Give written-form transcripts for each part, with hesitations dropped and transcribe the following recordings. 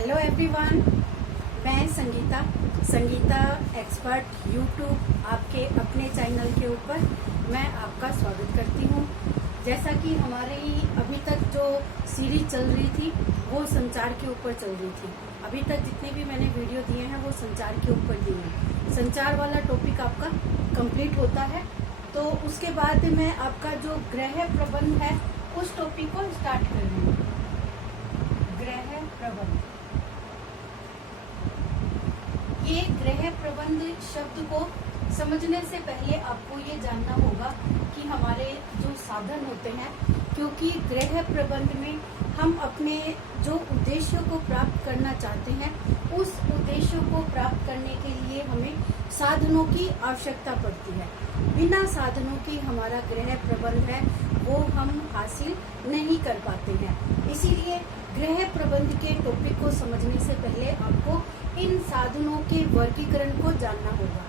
Hello everyone, मैं Sangeeta expert YouTube आपके अपने चैनल के ऊपर मैं आपका स्वागत करती हूँ। जैसा कि हमारी अभी तक जो सीरीज चल रही थी वो संचार के ऊपर चल रही थी। अभी तक जितने भी मैंने वीडियो दिए हैं वो संचार के ऊपर दिए हैं। संचार वाला टॉपिक आपका कंप्लीट होता है तो उसके बाद मैं आपका जो ग्रह प्रबंध है उस टॉपिक को स्टार्ट कर रही हूँ। ग्रह प्रबंध, ये ग्रह प्रबंध शब्द को समझने से पहले आपको ये जानना होगा कि हमारे जो साधन होते हैं, क्योंकि ग्रह प्रबंध में हम अपने जो उद्देश्यों को प्राप्त करना चाहते हैं उस उद्देश्यों को प्राप्त करने के लिए हमें साधनों की आवश्यकता पड़ती है। बिना साधनों की हमारा ग्रह प्रबंध है वो हम हासिल नहीं कर पाते हैं। इसीलिए ग्रह प्रबंध के टॉपिक को समझने से पहले आपको इन साधनों के वर्गीकरण को जानना होगा,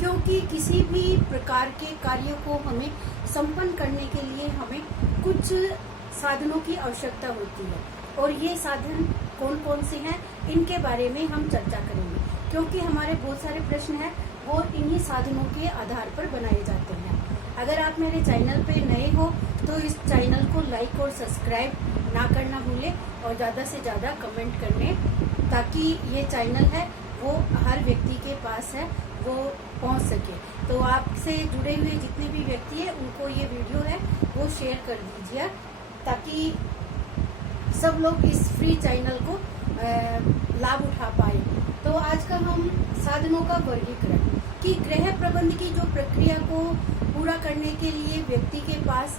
क्योंकि किसी भी प्रकार के कार्य को हमें संपन्न करने के लिए हमें कुछ साधनों की आवश्यकता होती है और ये साधन कौन कौन से हैं इनके बारे में हम चर्चा करेंगे, क्योंकि हमारे बहुत सारे प्रश्न हैं वो इन्हीं साधनों के आधार पर बनाए जाते हैं। अगर आप मेरे चैनल पे नए हो तो इस चैनल को लाइक और सब्सक्राइब ना करना भूलें और ज़्यादा से ज़्यादा कमेंट करने, ताकि ये चैनल है वो हर व्यक्ति के पास है वो पहुंच सके। तो आपसे जुड़े हुए जितने भी व्यक्ति हैं उनको ये वीडियो है वो शेयर कर दीजिए ताकि सब लोग इस फ्री चैनल को लाभ उठा पाए। तो आज का हम साधनों का वर्गीकरण कि ग्रह प्रबंध की जो प्रक्रिया को पूरा करने के लिए व्यक्ति के पास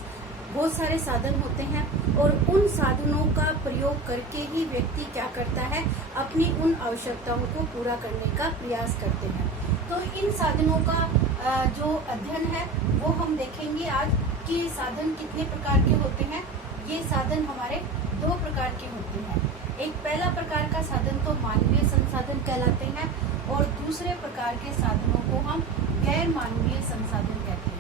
बहुत सारे साधन होते हैं और उन साधनों का प्रयोग करके ही व्यक्ति क्या करता है, अपनी उन आवश्यकताओं को पूरा करने का प्रयास करते हैं। तो इन साधनों का जो अध्ययन है वो हम देखेंगे आज कि साधन कितने प्रकार के होते हैं। ये साधन हमारे दो प्रकार के होते हैं। एक पहला प्रकार का साधन तो मानवीय संसाधन कहलाते हैं और दूसरे प्रकार के साधनों को हम गैर मानवीय संसाधन कहते हैं,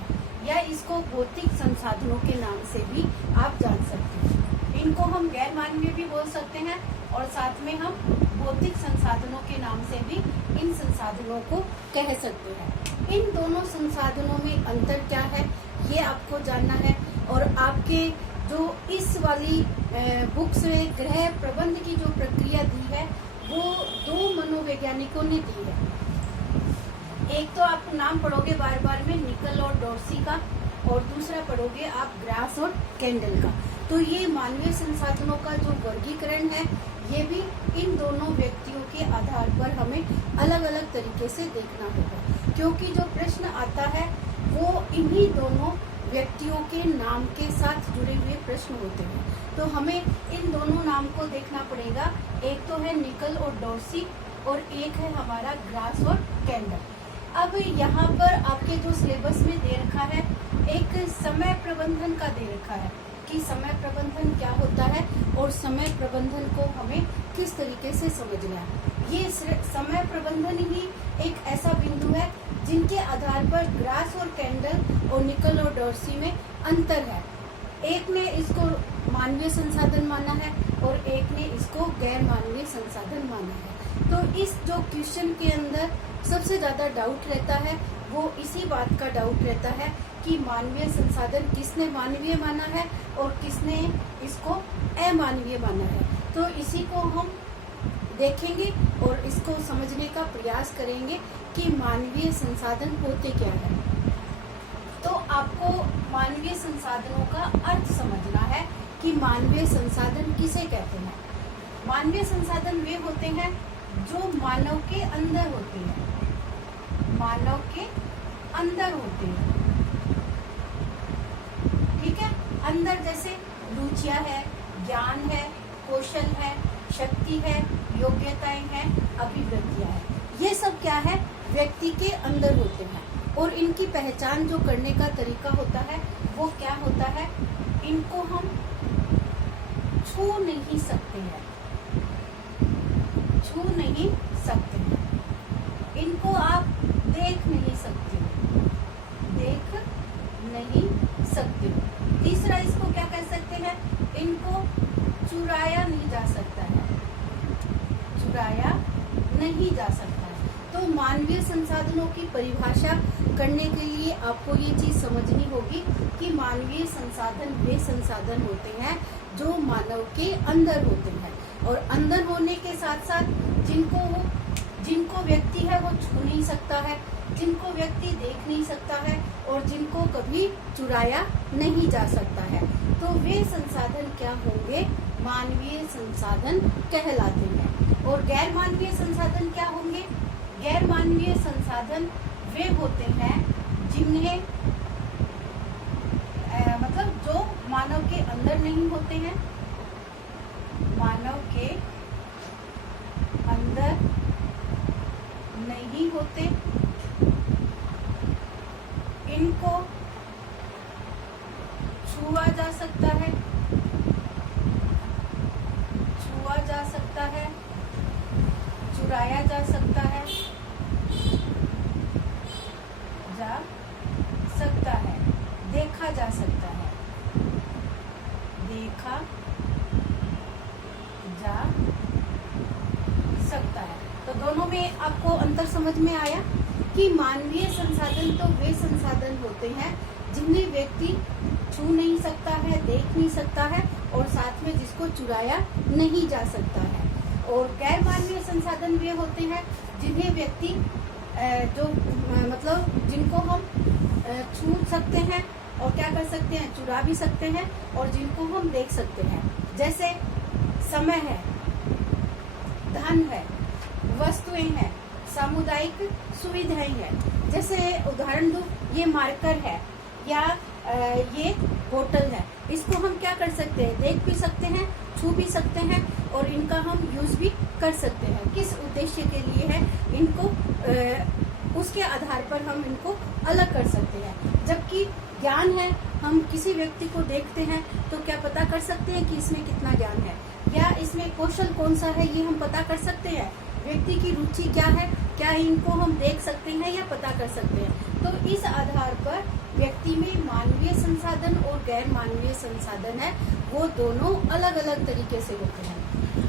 या इसको भौतिक संसाधनों के नाम से भी आप जान सकते हैं। इनको हम गैर मानवीय भी बोल सकते हैं और साथ में हम भौतिक संसाधनों के नाम से भी इन संसाधनों को कह सकते हैं। इन दोनों संसाधनों में अंतर क्या है ये आपको जानना है। और आपके जो इस वाली बुक्स में ग्रह प्रबंध की जो प्रक्रिया दी है वो दो मनोवैज्ञानिकों ने दी है। एक तो आप नाम पढ़ोगे बार बार में निकल और डॉर्सी का, और दूसरा पढ़ोगे आप ग्रास और कैंडल का। तो ये मानवीय संसाधनों का जो वर्गीकरण है ये भी इन दोनों व्यक्तियों के आधार पर हमें अलग अलग तरीके से देखना होगा, क्योंकि जो प्रश्न आता है वो इन्हीं दोनों व्यक्तियों के नाम के साथ जुड़े हुए प्रश्न होते हैं। तो हमें इन दोनों नाम को देखना पड़ेगा। एक तो है निकल और डॉर्सी और एक है हमारा ग्रास और कैंडल। अब यहाँ पर आपके जो सिलेबस में दे रखा है एक समय प्रबंधन का दे रखा है कि समय प्रबंधन क्या होता है और समय प्रबंधन को हमें किस तरीके से समझना है। ये समय प्रबंधन ही एक ऐसा बिंदु है जिनके आधार पर ग्रास और कैंडल और निकल और डॉर्सी में अंतर है। एक ने इसको मानवीय संसाधन माना है और एक ने इसको गैर मानवीय संसाधन माना है। तो इस जो क्वेश्चन के अंदर सबसे ज्यादा डाउट रहता है वो इसी बात का डाउट रहता है कि मानवीय संसाधन किसने मानवीय माना है और किसने इसको अमानवीय माना है। तो इसी को हम देखेंगे और इसको समझने का प्रयास करेंगे कि मानवीय संसाधन होते क्या है। तो आपको मानवीय संसाधनों का अर्थ समझना है कि मानवीय संसाधन किसे कहते हैं। मानवीय संसाधन वे होते हैं जो मानव के अंदर होते हैं, मानव के अंदर होते हैं। ठीक है, अंदर जैसे रुचियां है, ज्ञान है, कौशल है, शक्ति है, योग्यताएं हैं, अभिवृत्तियां हैं। ये सब क्या है, व्यक्ति के अंदर होते हैं और इनकी पहचान जो करने का तरीका होता है वो क्या होता है, इनको हम छू नहीं सकते हैं, छू नहीं सकते हैं। इनको आप देख नहीं सकते हो, देख नहीं सकते हो। तीसरा इसको क्या कह सकते हैं, इनको चुराया नहीं जा सकता है, चुराया नहीं जा सकता है। तो मानवीय संसाधनों की परिभाषा करने के लिए आपको ये चीज समझनी होगी कि मानवीय संसाधन वे संसाधन होते हैं जो मानव के अंदर होते हैं, और अंदर होने के साथ साथ जिनको व्यक्ति है वो छू नहीं सकता है, जिनको व्यक्ति देख नहीं सकता है, और जिनको कभी चुराया नहीं जा सकता है। तो वे संसाधन क्या होंगे? मानवीय संसाधन कहलाते हैं। और गैर मानवीय संसाधन क्या होंगे? गैर मानवीय संसाधन वे होते हैं जिन्हें मतलब जो मानव के अंदर नहीं होते हैं, मानव के अंदर नहीं होते, इनको छुआ जा सकता है, चुराया जा सकता है, देखा जा सकता है, देखा जा सकता है। तो दोनों में आपको अंतर समझ में आया कि मानवीय संसाधन तो वे संसाधन होते हैं जिन्हें व्यक्ति छू नहीं सकता है, देख नहीं सकता है, और साथ में जिसको चुराया नहीं जा सकता है। और गैर मानवीय संसाधन वे होते हैं जिन्हें व्यक्ति जिनको हम छू सकते हैं और क्या कर सकते हैं, चुरा भी सकते हैं, और जिनको हम देख सकते हैं। जैसे समय है, धन है, वस्तुएं हैं, सामुदायिक सुविधाएं हैं। जैसे उदाहरण दूं, ये मार्कर है या ये बोतल है, इसको हम क्या कर सकते हैं, देख भी सकते हैं, छू भी सकते हैं, और इनका हम यूज भी कर सकते हैं। किस उद्देश्य के लिए है, इनको उसके आधार पर हम इनको अलग कर सकते हैं। जबकि ज्ञान है, हम किसी व्यक्ति को देखते हैं तो क्या पता कर सकते हैं कि इसमें कितना ज्ञान है, या इसमें कौशल कौन सा है, ये हम पता कर सकते हैं। व्यक्ति की रुचि क्या है, क्या इनको हम देख सकते हैं या पता कर सकते हैं। तो इस आधार पर व्यक्ति में मानवीय संसाधन और गैर मानवीय संसाधन है, वो दोनों अलग अलग तरीके से होते हैं।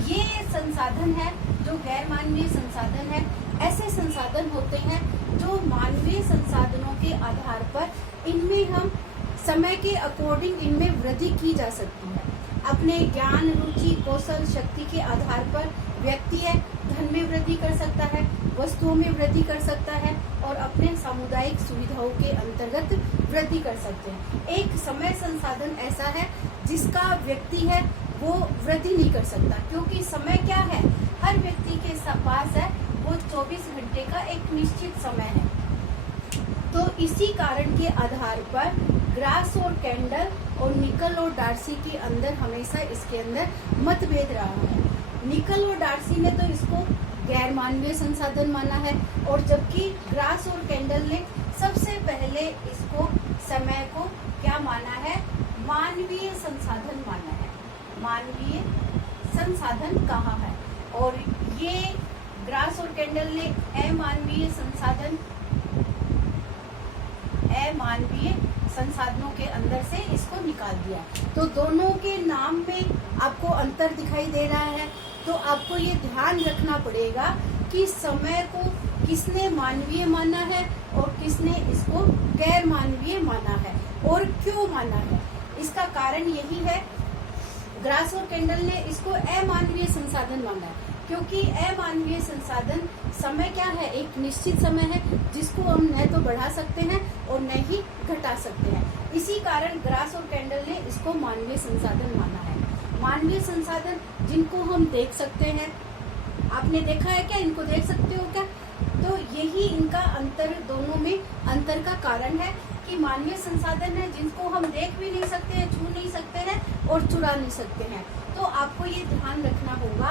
ये संसाधन है जो गैर मानवीय संसाधन है, ऐसे संसाधन होते हैं जो मानवीय संसाधनों के आधार पर इनमें हम समय के अकॉर्डिंग इनमें वृद्धि की जा सकती है। अपने ज्ञान, रुचि, कौशल, शक्ति के आधार पर व्यक्ति है धन में वृद्धि कर सकता है, वस्तुओं में वृद्धि कर सकता है, और अपने सामुदायिक सुविधाओं के अंतर्गत वृद्धि कर सकते हैं। एक समय संसाधन ऐसा है जिसका व्यक्ति है वो वृद्धि नहीं कर सकता, क्योंकि समय क्या है, हर व्यक्ति के पास है वो 24 घंटे का एक निश्चित समय है। तो इसी कारण के आधार पर ग्रास और कैंडल और निकल और डार्सी के अंदर हमेशा इसके अंदर मतभेद रहा है। निकल और डार्सी ने तो इसको गैर मानवीय संसाधन माना है, और जबकि ग्रास और कैंडल ने सबसे पहले इसको समय को क्या माना है, मानवीय संसाधन माना है। मानवीय संसाधन कहा है, और ये ग्रास और कैंडल ने अमानवीय संसाधनों के अंदर से इसको निकाल दिया। तो दोनों के नाम में आपको अंतर दिखाई दे रहा है। तो आपको ये ध्यान रखना पड़ेगा कि समय को किसने मानवीय माना है और किसने इसको गैर मानवीय माना है, और क्यों माना है। इसका कारण यही है, ग्रास और कैंडल ने इसको अमानवीय संसाधन माना है, क्योंकि अमानवीय संसाधन समय क्या है, एक निश्चित समय है जिसको हम न तो बढ़ा सकते हैं और न ही घटा सकते हैं। इसी कारण ग्रास और कैंडल ने इसको मानवीय संसाधन माना है। मानवीय संसाधन जिनको हम देख सकते हैं, आपने देखा है क्या, इनको देख सकते हो क्या, तो यही इनका अंतर, दोनों में अंतर का कारण है कि मानवीय संसाधन है जिनको हम देख भी नहीं सकते हैं, छू नहीं सकते हैं और चुरा नहीं सकते हैं। तो आपको ये ध्यान रखना होगा,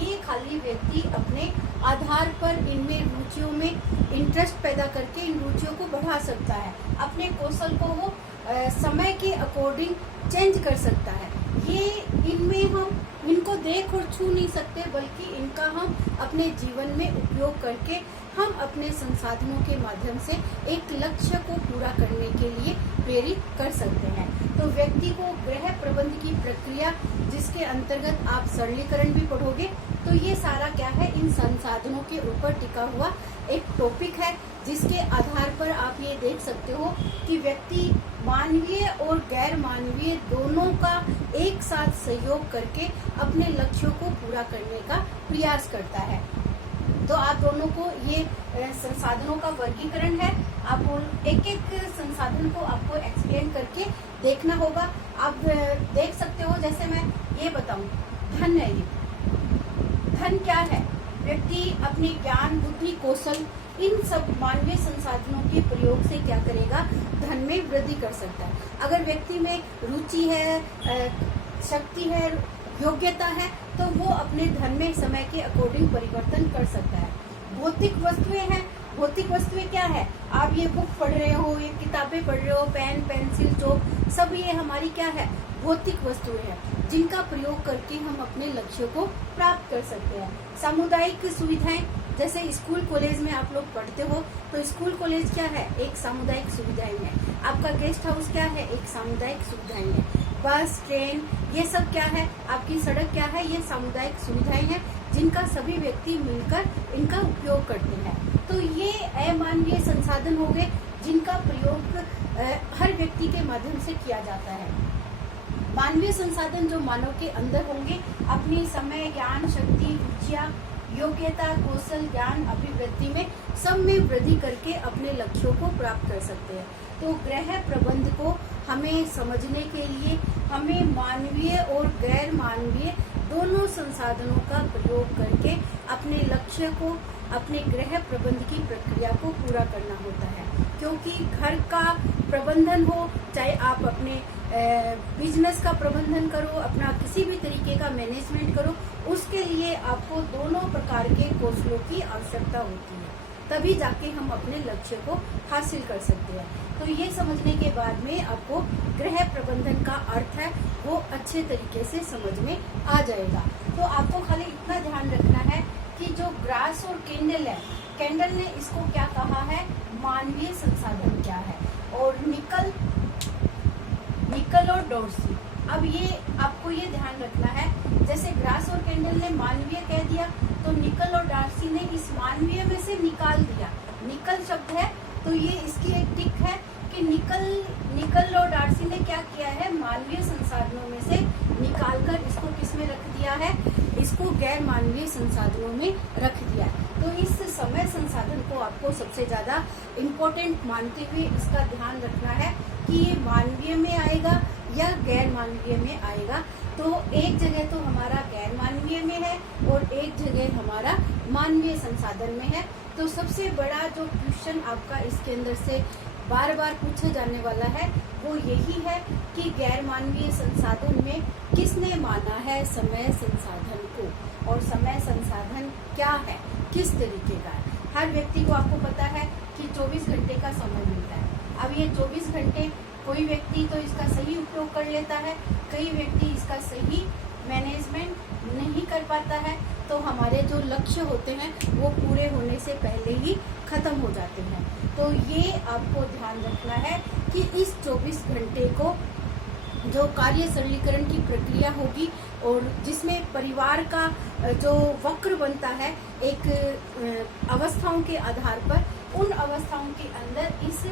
ये खाली व्यक्ति अपने आधार पर इनमें रुचियों में इंटरेस्ट पैदा करके इन रुचियों को बढ़ा सकता है, अपने कौशल को वो समय के अकॉर्डिंग चेंज कर सकता है। ये इनमें हम इनको देख और छू नहीं सकते, बल्कि इनका हम अपने जीवन में उपयोग करके हम अपने संसाधनों के माध्यम से एक लक्ष्य को पूरा करने के लिए प्रेरित कर सकते हैं। तो व्यक्ति को गृह प्रबंध की प्रक्रिया, जिसके अंतर्गत आप सरलीकरण भी पढ़ोगे, तो ये सारा क्या है, इन संसाधनों के ऊपर टिका हुआ एक टॉपिक है, जिसके आधार पर आप ये देख सकते हो कि व्यक्ति मानवीय और गैर मानवीय दोनों का एक साथ सहयोग करके अपने लक्ष्यों को पूरा करने का प्रयास करता है। तो आप दोनों को ये संसाधनों का वर्गीकरण है, आप एक एक संसाधन को आपको एक्सप्लेन करके देखना होगा। आप देख सकते हो, जैसे मैं ये बताऊं, धन है, ये धन क्या है, व्यक्ति अपने ज्ञान, बुद्धि, कौशल, इन सब मानवीय संसाधनों के प्रयोग से क्या करेगा, धन में वृद्धि कर सकता है। अगर व्यक्ति में रुचि है, शक्ति है, योग्यता है, तो वो अपने धन में समय के अकॉर्डिंग परिवर्तन कर सकता है। भौतिक वस्तुएं हैं, भौतिक वस्तुएं क्या है, आप ये बुक पढ़ रहे हो, ये किताबें पढ़ रहे हो, पेन, पेंसिल, चौक, सब ये हमारी क्या है, भौतिक वस्तुएं हैं, जिनका प्रयोग करके हम अपने लक्ष्य को प्राप्त कर सकते हैं। सामुदायिक सुविधाएं, जैसे स्कूल कॉलेज में आप लोग पढ़ते हो, तो स्कूल कॉलेज क्या है, एक सामुदायिक सुविधाएं है। आपका गेस्ट हाउस क्या है, एक सामुदायिक सुविधाएं है। बस, ट्रेन, ये सब क्या है, आपकी सड़क क्या है, ये सामुदायिक सुविधाएं हैं, जिनका सभी व्यक्ति मिलकर इनका उपयोग करते हैं। तो ये अमानवीय संसाधन हो गए, जिनका प्रयोग हर व्यक्ति के माध्यम से किया जाता है। मानवीय संसाधन जो मानव के अंदर होंगे, अपनी समय, ज्ञान, शक्ति, रुचियां, योग्यता, कौशल, ज्ञान, अभिवृद्धि में सब में वृद्धि करके अपने लक्ष्यों को प्राप्त कर सकते हैं। तो गृह प्रबंध को हमें समझने के लिए हमें मानवीय और गैर मानवीय दोनों संसाधनों का प्रयोग करके अपने लक्ष्य को, अपने गृह प्रबंध की प्रक्रिया को पूरा करना होता है। क्योंकि घर का प्रबंधन हो, चाहे आप अपने बिजनेस का प्रबंधन करो, अपना किसी भी तरीके का मैनेजमेंट करो, उसके लिए आपको दोनों प्रकार के कौशलों की आवश्यकता होती है, तभी जाके हम अपने लक्ष्य को हासिल कर सकते हैं। तो ये समझने के बाद में आपको गृह प्रबंधन का अर्थ है वो अच्छे तरीके से समझ में आ जाएगा। तो आपको खाली इतना ध्यान रखना है कि जो ग्रास और कैंडल है, कैंडल ने इसको क्या कहा है, मानवीय संसाधन क्या है, और निकल और डॉर्सी। अब ये आपको ये ध्यान रखना है, जैसे ग्रास और कैंडल ने मानवीय कह दिया, तो निकल और डार्सी ने इस मानवीय में से निकाल दिया। निकल शब्द है, तो ये इसकी एक टिक है कि निकल और डार्सी ने क्या किया है, मानवीय संसाधनों में से निकालकर इसको किस में रख दिया है, इसको गैर मानवीय संसाधनों में रख दिया। तो इस समय संसाधन को आपको सबसे ज्यादा इम्पोर्टेंट मानते हुए इसका ध्यान रखना है कि ये मानवीय में आएगा या गैर मानवीय में आएगा। तो एक जगह तो हमारा गैर मानवीय में है और एक जगह हमारा मानवीय संसाधन में है। तो सबसे बड़ा जो क्वेश्चन आपका इसके अंदर से बार बार पूछा जाने वाला है वो यही है कि गैर मानवीय संसाधन में किसने माना है समय संसाधन को, और समय संसाधन क्या है, किस तरीके का है। हर व्यक्ति को आपको पता है कि 24 घंटे का समय मिलता है। अब ये 24 घंटे कोई व्यक्ति तो इसका सही उपयोग कर लेता है, कई व्यक्ति इसका सही मैनेजमेंट नहीं कर पाता है, तो हमारे जो लक्ष्य होते हैं वो पूरे होने से पहले ही खत्म हो जाते हैं। तो ये आपको ध्यान रखना है कि इस 24 घंटे को जो कार्य सरलीकरण की प्रक्रिया होगी और जिसमें परिवार का जो वक्र बनता है एक अवस्थाओं के आधार पर, उन अवस्थाओं के अंदर इस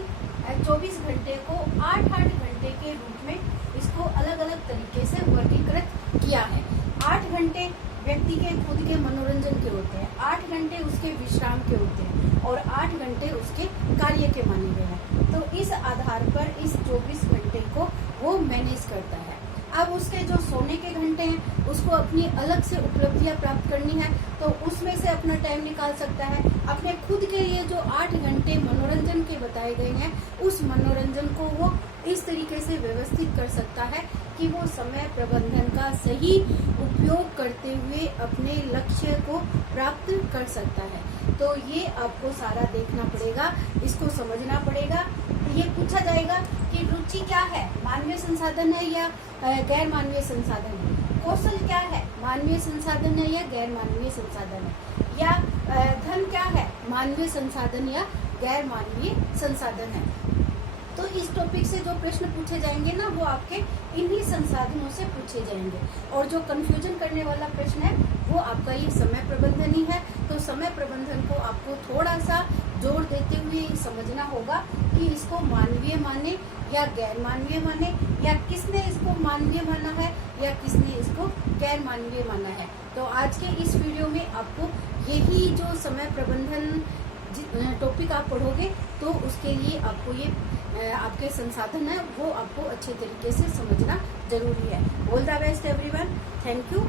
24 घंटे को 8-8 घंटे के रूप में इसको अलग अलग तरीके से वर्गीकृत किया है। 8 घंटे व्यक्ति के खुद के मनोरंजन के होते हैं, 8 घंटे उसके विश्राम के होते हैं और 8 घंटे उसके कार्य के माने गए हैं। तो इस आधार पर इस 24 घंटे को वो मैनेज करता है। अब उसके जो सोने के घंटे हैं उसको अपनी अलग से उपलब्धियां प्राप्त करनी है, तो उसमें से अपना टाइम निकाल सकता है। अपने खुद के लिए जो 8 घंटे मनोरंजन के बताए गए हैं उस मनोरंजन को वो इस तरीके से व्यवस्थित कर सकता है कि वो समय प्रबंधन का सही उपयोग करते हुए अपने लक्ष्य को प्राप्त कर सकता है। तो ये आपको सारा देखना पड़ेगा, इसको समझना पड़ेगा। ये पूछा जाएगा कि रुचि क्या है, मानवीय संसाधन है या गैर मानवीय संसाधन है। कौशल क्या है, मानवीय संसाधन है या गैर मानवीय संसाधन है। या धन क्या है, मानवीय संसाधन या गैर मानवीय संसाधन है। तो इस टॉपिक से जो प्रश्न पूछे जाएंगे ना, वो आपके इन्हीं संसाधनों से पूछे जाएंगे। और जो कंफ्यूजन करने वाला प्रश्न है वो आपका ये समय प्रबंधन ही है। तो समय प्रबंधन को आपको थोड़ा सा जोर देते हुए समझना होगा कि इसको मानवीय माने या गैर मानवीय माने, या किसने इसको मानवीय माना है या किसने इसको गैर मानवीय माना है। तो आज के इस वीडियो में आपको यही जो समय प्रबंधन टॉपिक आप पढ़ोगे तो उसके लिए आपको ये आपके संसाधन है वो आपको अच्छे तरीके से समझना जरूरी है। All the best everyone, thank you.